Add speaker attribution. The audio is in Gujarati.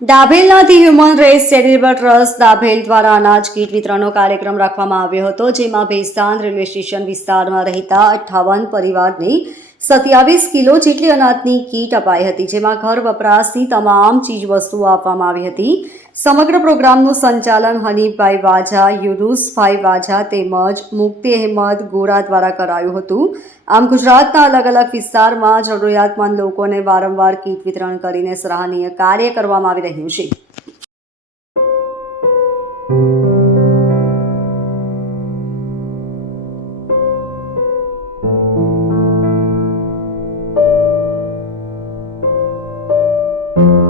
Speaker 1: દાભેલના the human race charitable trust Dabhel દ્વારા અનાજ કીટ વિતરણનો કાર્યક્રમ રાખવામાં આવ્યો હતો, જેમાં ભેસ્તાન રેલવે સ્ટેશન વિસ્તારમાં રહેતા અઠ્ઠાવન પરિવારને સત્યાવીસ કિલો જેટલી અનાજની કીટ અપાઈ હતી, જેમાં ઘર વપરાશની તમામ ચીજવસ્તુઓ આપવામાં આવી હતી. સમગ્ર પ્રોગ્રામનું સંચાલન હનીફભાઈ વાઝા, યુનુસભાઈ વાઝા તેમજ મુક્તિ અહેમદ ગોરા દ્વારા કરાયું હતું. આમ ગુજરાતના અલગ અલગ વિસ્તારમાં જરૂરિયાતમંદ લોકોને વારંવાર કીટ વિતરણ કરીને સરાહનીય કાર્ય કરવામાં આવી રહ્યું છે. thank you